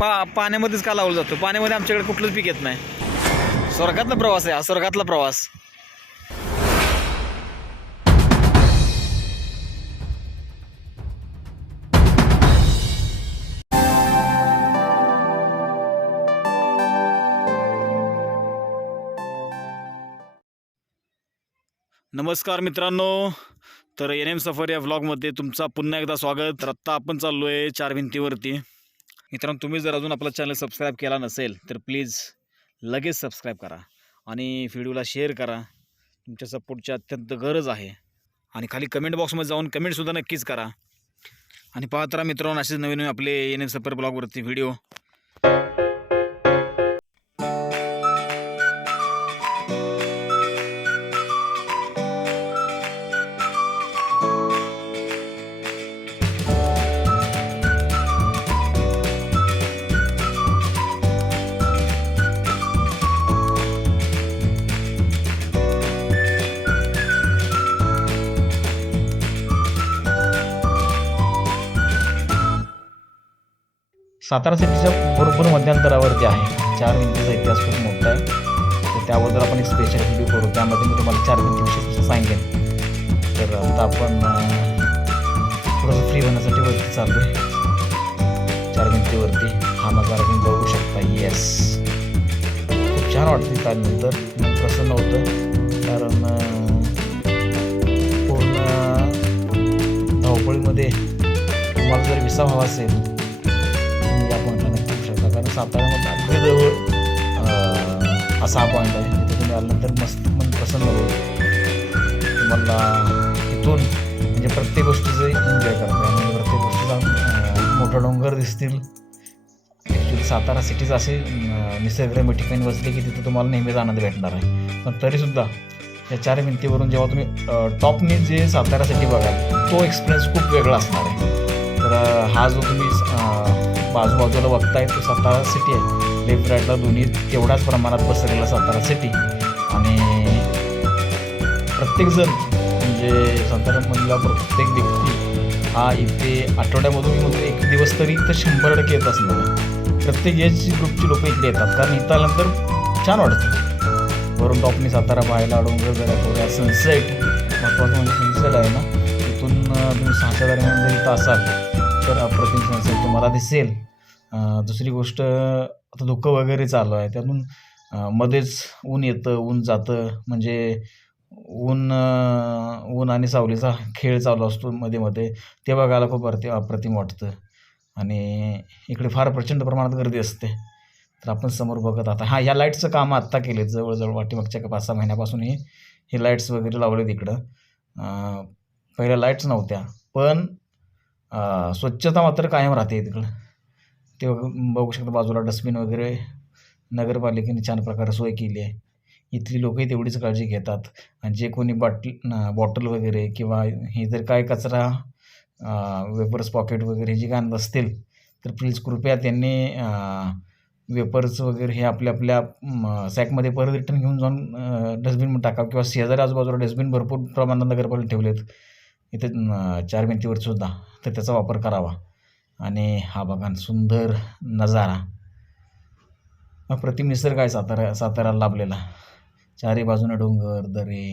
पाण्यामध्येच का लावलं जातो? पाण्यामध्ये आमच्याकडे कुठलंच पीक येत नाही. स्वर्गातला प्रवास आहे हा, स्वर्गातला प्रवास. नमस्कार मित्रांनो, तर NM सफर या व्लॉगमध्ये तुमचा पुन्हा एकदा स्वागत. तर आत्ता आपण चाललो आहे चार भिंतीवरती. मित्रांनो, तुम्ही जर अजून आपला चॅनल सबस्क्राईब केला नसेल तर प्लीज लगेच सबस्क्राईब करा आणि व्हिडिओला शेअर करा. तुमच्या सपोर्टची अत्यंत गरज आहे. आणि खाली कमेंट बॉक्समध्ये जाऊन कमेंटसुद्धा नक्कीच करा. आणि पाहत राहा मित्रांनो असेच नवीन आपले NM सफर ब्लॉगवरती व्हिडिओ. सातारा सिटीच्या भरपूर मध्यंतरावरती आहे. चार भिंतीचा इतिहास खूप मोठा आहे. तर त्याबद्दल आपण एक स्पेशल व्हिडिओ करू. त्यामध्ये मी तुम्हाला चार भिंतीविषयी सांगेन. तर आता आपण थोडंसं फ्री होण्यासाठी वरती चाललो आहे. चार भिंतीवरती हा नजारा तुम्ही बघू शकता. येस, खूप छान वाटतं तिथं आल्यानंतर. प्रसन्न होतं कारण पूर्ण धावपळीमध्ये तुम्हाला जर विसावा हवा असेल या पॉईंटला नक्की येऊ शकता. कारण साताऱ्यामध्ये अगदी जवळ असा हा पॉईंट आहे. तिथे तुम्ही आल्यानंतर मस्त मन प्रसन्न होईल. तुम्हाला इथून म्हणजे प्रत्येक गोष्टीचं एन्जॉय करता म्हणजे प्रत्येक गोष्टीचा मोठं डोंगर दिसतील. ॲक्च्युली सातारा सिटीच असे निसर्गरम्य ठिकाणी बसले की तिथे तुम्हाला नेहमीच आनंद भेटणार आहे. पण तरीसुद्धा या चार भिंतीवरून जेव्हा तुम्ही टॉपने जे सातारा सिटी बघाल तो एक्सपिरियन्स खूप वेगळा असणार आहे. तर हा जो तुम्ही बाजूबाजूला बघताय तो सातारा सिटी आहे. लेफ्ट राईटला दोन्ही तेवढ्याच प्रमाणात पसरलेला सातारा सिटी. आणि प्रत्येकजण म्हणजे साताऱ्यामधला प्रत्येक व्यक्ती हा इथे आठवड्यामधून म्हणतो एक दिवस तरी इथं 100% येत असणार. प्रत्येक एज ग्रुपची लोक इकडे येतात कारण इथं आल्यानंतर छान वाटतं. वरून टॉपनी सातारा पाहायला, डोंगर जरा थोड्या सनसेट, महत्त्वाचं म्हणजे सनसेट आहे ना. तिथून तुम्ही 6च्या दरम्यान जर इथं असाल तर अप्रतिम सनसेट तुम्हाला दिसेल. दुसरी गोष्ट, आता धुकं वगैरे चालू आहे त्यातून मध्येच ऊन येतं, ऊन जातं. म्हणजे ऊन आणि सावलीचा खेळ चालू असतो मध्ये मध्ये. ते बघायला खूप अप्रतिम वाटतं. आणि इकडे फार प्रचंड प्रमाणात गर्दी असते. तर आपण समोर बघत आता ह्या लाईटचं कामं आत्ता केलेत जवळजवळ पाठीमागच्या 5-6 महिन्यापासून हे लाईट्स वगैरे लावलेत इकडं. पहिल्या लाईट्स नव्हत्या पण स्वच्छता मात्र कायम राहते तिकडं. ते बघू शकता बाजूला डस्टबिन वगैरे नगरपालिकेने छान प्रकारे सोय केली आहे. इथली लोकही तेवढीच काळजी घेतात. आणि जे कोणी बॉटल वगैरे किंवा हे जर काय कचरा वेपर्स पॉकेट वगैरे जे काय असतील तर प्लीज कृपया त्यांनी वेपर्स वगैरे हे आपल्या सॅकमध्ये परत रिटर्न घेऊन जाऊन डस्टबिन टाका. किंवा शेजारी आजूबाजूला डस्टबिन भरपूर प्रमाणात नगरपालिकेने ठेवलेत इथे चार भिंतीवरसुद्धा, तर त्याचा वापर करावा. आणि हा बघा सुंदर नजारा, अप्रतिम निसर्ग आहे साताऱ्याला लाभलेला. चारी बाजूने डोंगर, दरे,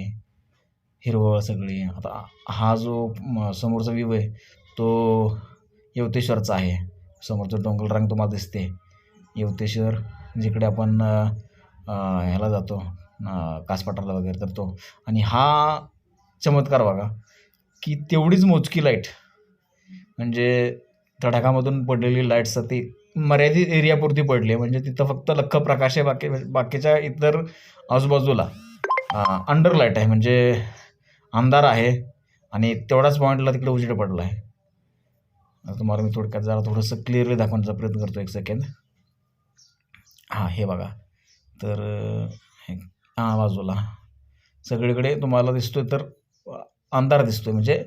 हिरवळ सगळी. आता हा जो समोरचा व्ह्यू आहे तो येवतेश्वरचा आहे. समोरचं डोंगर रांग तुम्हाला दिसते येवतेश्वर, जिकडे आपण ह्याला जातो कासपठारला वगैरे. तर तो आणि हा चमत्कार बघा की तेवढीच मोजकी लाईट म्हणजे तडाखामधून पडलेली लाईट्स ती मर्यादित एरियापुरती पडली. म्हणजे तिथं फक्त लख्ख प्रकाश आहे. बाकीच्या इतर आजूबाजूला अंडर लाईट आहे म्हणजे अंधार आहे. आणि तेवढाच पॉईंटला तिकडे उजेड पडला आहे. तुम्हाला मी थोडक्यात जरा थोडंसं क्लिअरली दाखवण्याचा प्रयत्न करतो. एक सेकंड. हां, हे बघा. तर बाजूला सगळीकडे तुम्हाला दिसतोय तर अंधार दिसतोय म्हणजे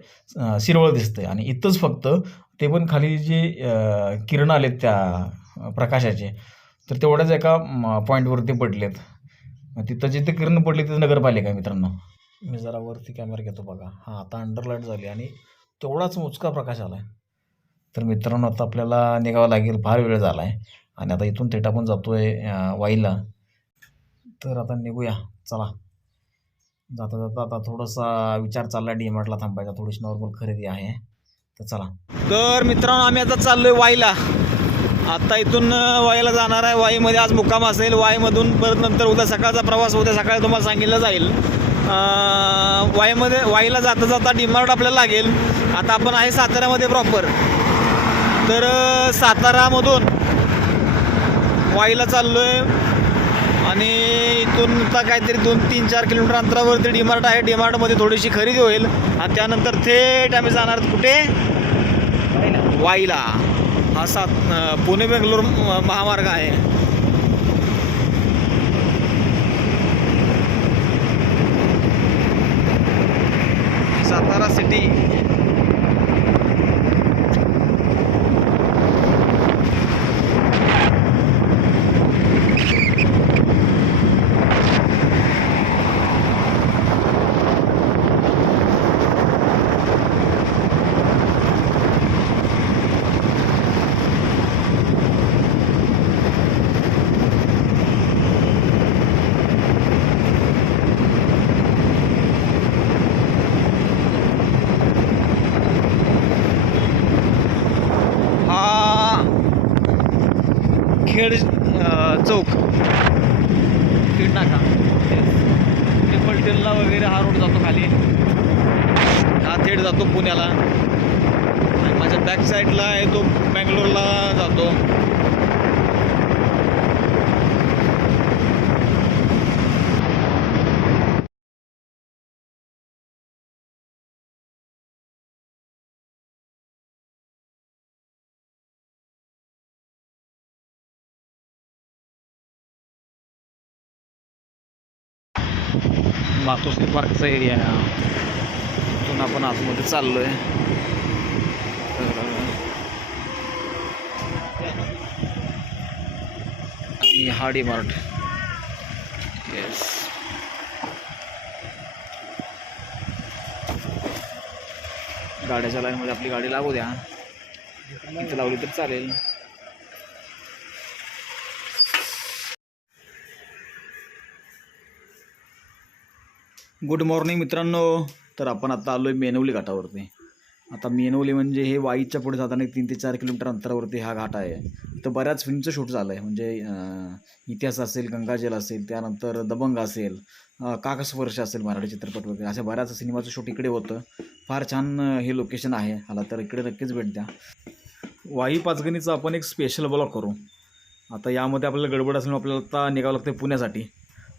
शिरवळ दिसतंय. आणि इथंच फक्त ते पण खाली जे किरण आलेत त्या प्रकाशाचे तर तेवढ्याच एका पॉईंटवरती पडलेत. तिथं जिथे किरण पडली तिथं नगरपालिका आहे मित्रांनो. मी जरा वरती कॅमेरा घेतो बघा. हां, आता अंडरलाईट झाली आणि तेवढाच मोजका प्रकाश आला आहे. तर मित्रांनो आता आपल्याला निघावं लागेल, फार वेळ झाला आहे. आणि आता इथून थेट आपण जातो आहे वाईला. तर आता निघूया, चला. जाता जाता आता थोडासा विचार चालला डीमार्टला थांबायचा, थोडीशी नॉर्मल खरेदी आहे, तर चला. तर मित्रांनो, आम्ही आता चाललोय वाईला. आता इथून वाईला जाणार आहे. वाईमध्ये आज मुक्काम असेल. वाईमधून परत नंतर उद्या सकाळचा प्रवास, उद्या सकाळी तुम्हाला सांगितलं जाईल. वाईला जाता जाता डीमार्ट आपल्याला लागेल. आता आपण आहे साताऱ्यामध्ये प्रॉपर. तर सातारामधून वाईला चाललोय आणि इथून आता काहीतरी 2-3-4 किलोमीटर अंतरावरती डीमार्ट आहे. डीमार्टमध्ये थोडीशी खरेदी होईल आणि त्यानंतर थेट आम्ही जाणार कुठे? वाईला. हा पुणे बेंगलोर महामार्ग आहे. सातारा सिटी. खेड चौक, खेड नाका, पलटणला वगैरे हा रोड जातो खाली. हा थेट जातो पुण्याला आणि माझ्या बॅक साईडला आहे तो बँगलोरला जातो. मातोश्री पार्कचा एरिया आहे हा. इथून आपण आतमध्ये चाललोय. आणि हा डीमार्ट. येस. गाड्याच्या लाईनमध्ये आपली गाडी लागू द्या. इथे लावली तर चालेल. गुड मॉर्निंग मित्रांनो. तर आपण आता आलो आहे मेनवली घाटावरती. आता मेनवली म्हणजे हे वाईच्या पुढे जाताना 3 ते 4 किलोमीटर अंतरावरती हा घाट आहे. तर बऱ्याच फिल्मचं शूट झालं आहे. म्हणजे इतिहास असेल, गंगाजल असेल, त्यानंतर दबंग असेल, काकस्पर्श असेल, मराठी चित्रपट वगैरे, अशा बऱ्याच सिनेमाचं शूट इकडे होतं. फार छान हे लोकेशन आहे. आला तर इकडे नक्कीच भेट द्या. वाई पाचगणीचा आपण एक स्पेशल ब्लॉग करू. आता यामध्ये आपल्याला गडबड असल्यामुळे आपल्याला आता निघावं लागतं पुण्यासाठी.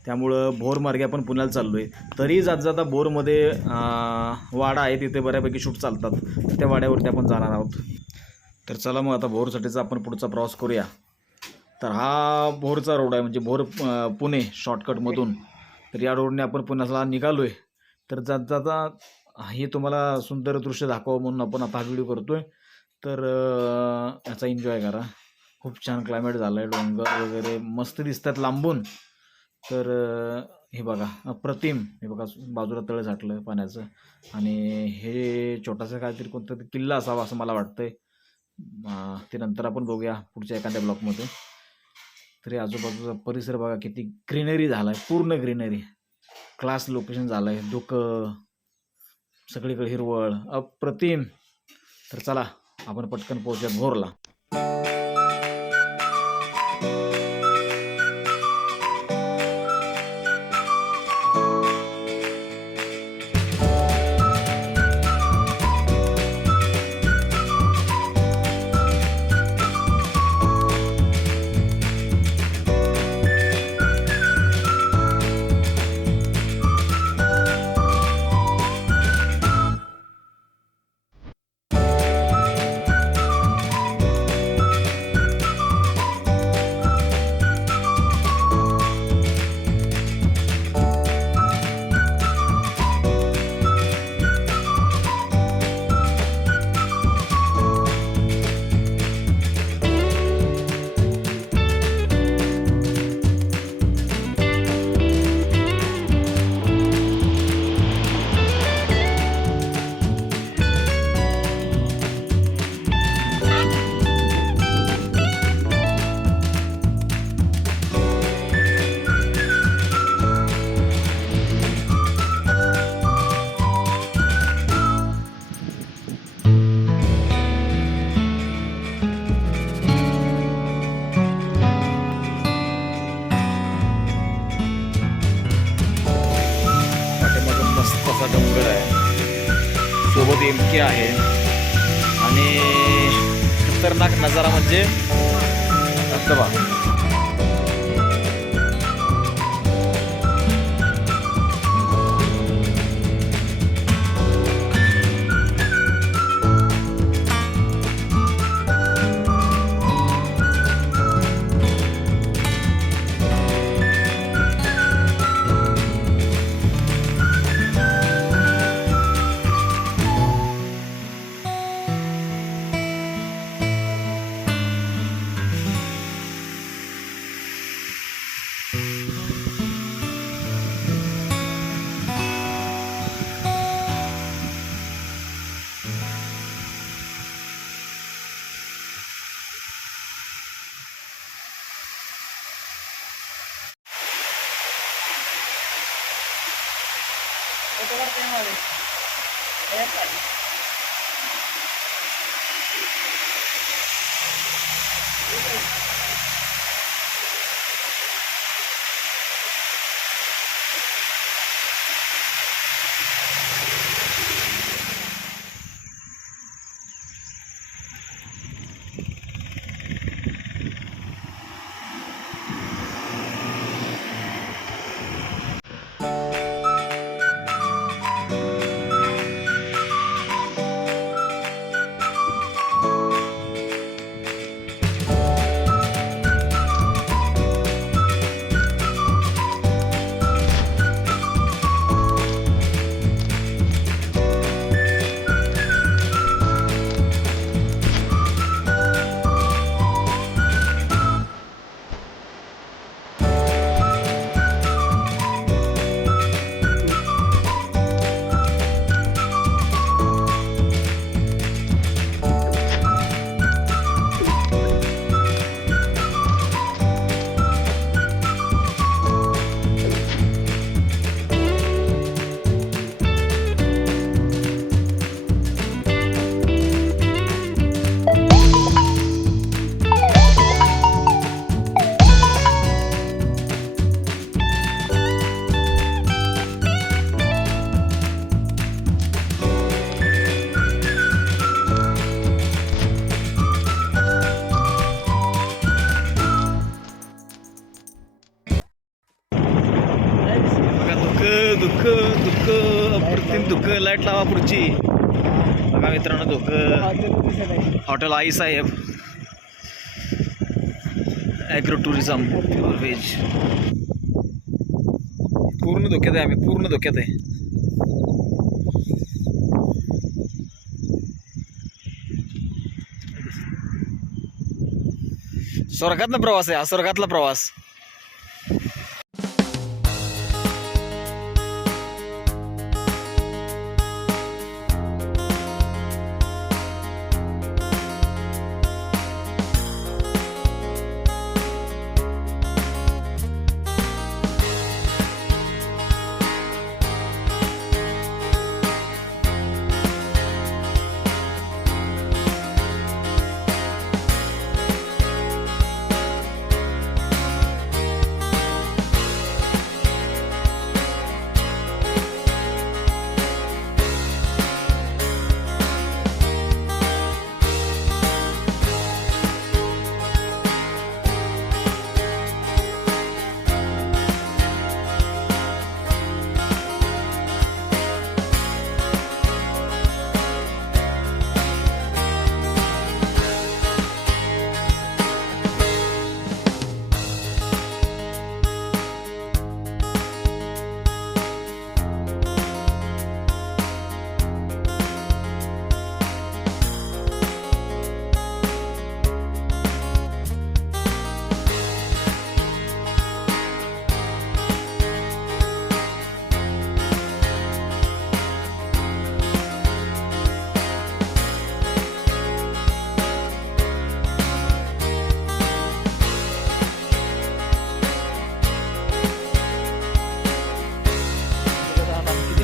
त्यामुळं भोरमार्गे आपण पुण्याला चाललो आहे. तरी जाता भोरमध्ये वाडा आहे, तिथे बऱ्यापैकी शूट चालतात. त्या वाड्यावरती आपण जाणार आहोत. तर चला मग आता भोरसाठीचा आपण पुढचा प्रवास करूया. तर हा भोरचा रोड आहे, म्हणजे भोर पुणे शॉर्टकटमधून. तर या रोडने आपण पुण्याला निघालो आहे. तर जाता हे तुम्हाला सुंदर दृश्य दाखवावं म्हणून आपण आता हा व्हिडिओ करतो आहे. तर याचा एन्जॉय करा. खूप छान क्लायमेट झालं आहे, डोंगर वगैरे मस्त दिसतात लांबून. तर हे बघा अप्रतिम. हे बघा बाजूला तळ साठलं पाण्याचं. आणि हे छोटासा काहीतरी कोणता तरी किल्ला असावा असं मला वाटतंय. ते नंतर आपण बघूया पुढच्या एखाद्या ब्लॉकमध्ये. तरी आजूबाजूचा परिसर बघा किती ग्रीनरी झाला आहे, पूर्ण ग्रीनरी. क्लास लोकेशन झालं आहे. धुकं, सगळीकडे हिरवळ, अप्रतिम. तर चला आपण पटकन पोहोचूया भोरला. बेमकी आहे आणि खतरनाक नजारा म्हणजे धबधबा. दुःख दुःख अप्रतिम दुःख. लाईट लावा पुढची. बघा मित्रांनो, दुःख हॉटेल आई साहेब ॲग्रो टुरिझम व्हेज. पूर्ण धोक्यात आहे, आम्ही पूर्ण धोक्यात आहे. स्वर्गातला प्रवास आहे हा, स्वर्गातला प्रवास.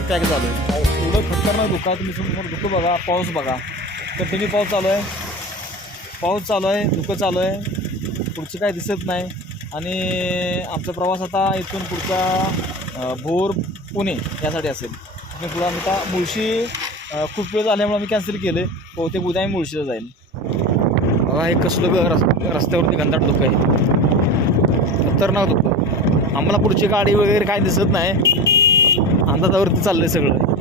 पॅक झालं आहे. एवढं खतरनाक धुकं आहे. तुम्ही समोर धुकं बघा, पाऊस बघा, कंटिन्यू पाऊस चालू आहे, पाऊस चालू आहे, धुकं चालू आहे, पुढची काय दिसत नाही. आणि आमचा प्रवास आता इथून पुढचा भोर पुणे यासाठी असेल. पुढे आता मुळशी खूप वेळ झाल्यामुळे मी कॅन्सल केलं. बहुतेक उद्या मी मुळशीला जाईल. बघा हे कसलं रस्त्यावरती घनदाट धुकं आहे, खतरनाक धुकं. आम्हाला पुढची गाडी वगैरे काय दिसत नाही, अंदाजावरती चाललंय सगळं.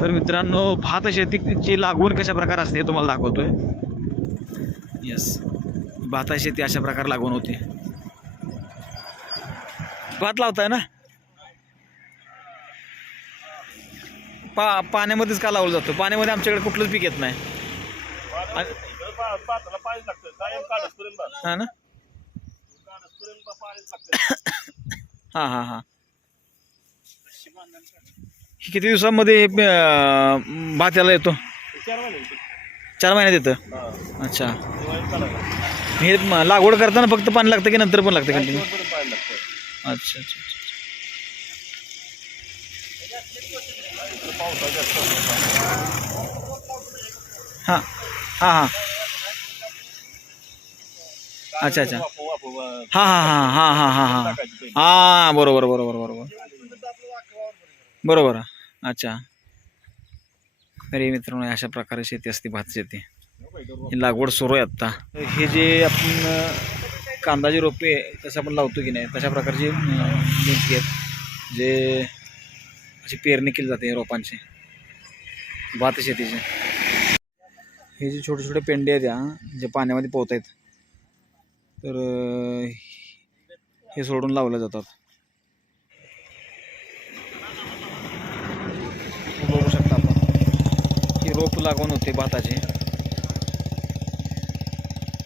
तर मित्रांनो, भात शेतीची लागवड कशा प्रकारे असते हे तुम्हाला दाखवतोय. येस, भात शेती अशा प्रकारे लागवड होते. भात लावताय ना, पाण्यामध्येच का लावलं जातं? पाण्यामध्ये आमच्याकडे कुठलंच पीक येत नाही. हा ना. हां हां हां. किती दिवसामध्ये भात याला येतो? 4 महिन्यात येतं. अच्छा. हे लागवड करताना फक्त पाणी लागतं की नंतर पण लागतं कंटिन्यू? अच्छा अच्छा अच्छा. हां हां हां. अच्छा अच्छा. हां हां हां हां हां हां हां हां. बरोबर बरोबर बरोबर बरोबर. अच्छा. तरी मित्रांनो, अशा प्रकारे शेती असते, भात शेती. ही लागवड सुरू आहे आत्ता. हे जे आपण कांदाची रोपे तसं आपण लावतो की नाही, तशा प्रकारची मिरची आहेत, जे अशी पेरणी केली जाते रोपांची, भात शेतीचे. हे जे छोटे छोटे पेंडे आहेत या, जे पाण्यामध्ये पोहत आहेत, तर हे सोडून लावले जातात. बघू शकता आपण, ही रोप लागवण होते भाताची.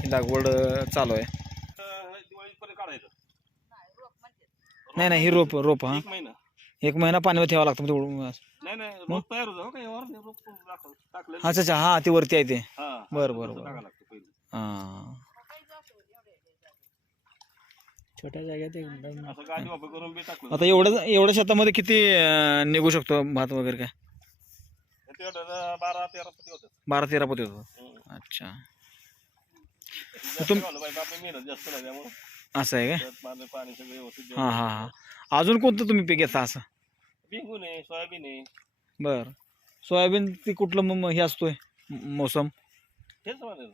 ही लागवड चालू आहे. नाही नाही, ही रोप हा 1 महिना पाण्यावर ठेवावं लागतं. अच्छा अच्छा. हा, ती वरती आहे ते. बरं बरं बरं. हां. छोट्या जागेत एकदम. आता एवढ्या शेतामध्ये किती निघू शकतो भात वगैरे काय? 12-13 पोते होतो. अच्छा. असं आहे का? हां हां हां. अजून कोणतं तुम्ही पीक घेता असं? सोयाबीन आहे. बरं. सोयाबीन ती कुठलं हे असतोय मोसम?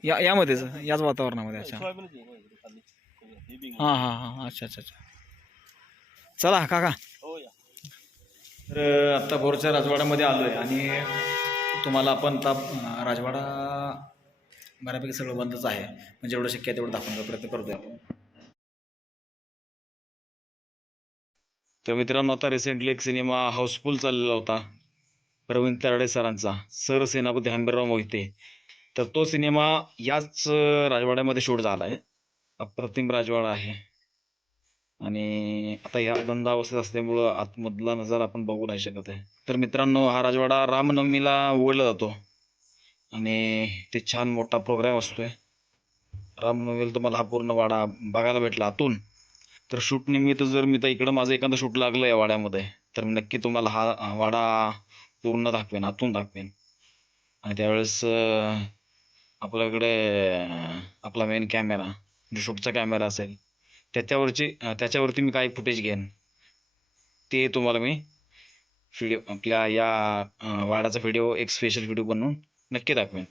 यामध्येच, याच वातावरणामध्ये. अच्छा. हां हां हां. अच्छा अच्छा अच्छा. चला काका. तर आत्ता भोरच्या राजवाड्यामध्ये आलो आहे, आणि तुम्हाला आपण आता राजवाडा बऱ्यापैकी सगळं बंदच आहे, म्हणजे जेवढं शक्य आहे तेवढं दाखवण्याचा प्रयत्न करतोय आपण. तर मित्रांनो, आता रिसेंटली एक सिनेमा हाऊसफुल चाललेला होता, प्रवीण तरडे सरांचा, सरसेनापती हंबीरराव मोहिते. तर तो सिनेमा याच राजवाड्यामध्ये शूट झाला आहे. अप्रतिम राजवाडा आहे, आणि आता या बंद अवस्थेत असल्यामुळं आतमधला नजारा आपण बघू नाही शकत आहे. तर मित्रांनो, हा राजवाडा रामनवमीला उघडला जातो, आणि ते छान मोठा प्रोग्राम असतोय रामनवमीला. तुम्हाला हा पूर्ण वाडा बघायला भेटला आतून. तर शूट निमित्त जर मी तर इकडं माझं एखादं शूट लागलं या वाड्यामध्ये, तर मी नक्की तुम्हाला हा वाडा पूर्ण दाखवेन, आतून दाखवेन. आणि त्यावेळेस आपल्याकडे आपला मेन कॅमेरा जो शूटचा कॅमेरा असेल त्याच्यावरती मी काही फुटेज घेईन, ते तुम्हाला मी व्हिडिओ आपल्या या वाडाचा व्हिडिओ एक स्पेशल व्हिडिओ बनवून नक्की दाखवेन.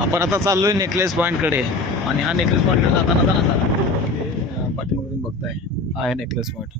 आपण आता चाललोय नेकलेस पॉईंटकडे आणि हा नेकलेस पॉईंटकडे जाताना पाठीमागून बघताय हा आहे necklace point.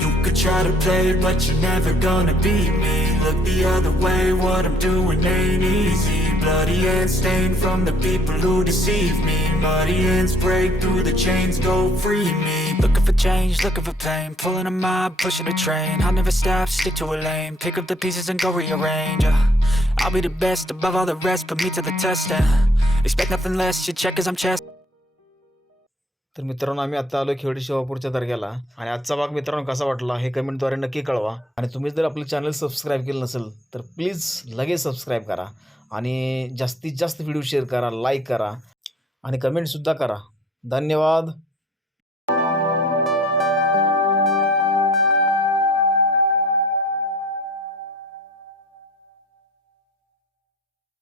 You could try to play, but you're never gonna beat me. Look the other way, what I'm doing ain't easy. Bloody hands stained from the people who deceive me. Muddy hands break through the chains, go free me. Looking for change, looking for pain. Pulling a mob, pushing a train. I'll never stop, stick to a lane. Pick up the pieces and go rearrange. I'll be the best above all the rest, put me to the test and expect nothing less. Your check as I'm chest. तर मित्रांनो, आम्ही आता आलो खेवडी शिवापूरच्या दर्ग्याला आणि आजचा भाग मित्रांनो कसा वाटला हे कमेंटद्वारे नक्की कळवा. आणि तुम्ही जर आपलं चॅनल सबस्क्राईब केलं नसेल तर प्लीज लगेच सबस्क्राईब करा आणि जास्तीत जास्त व्हिडिओ शेअर करा, लाईक करा आणि कमेंटसुद्धा करा. धन्यवाद.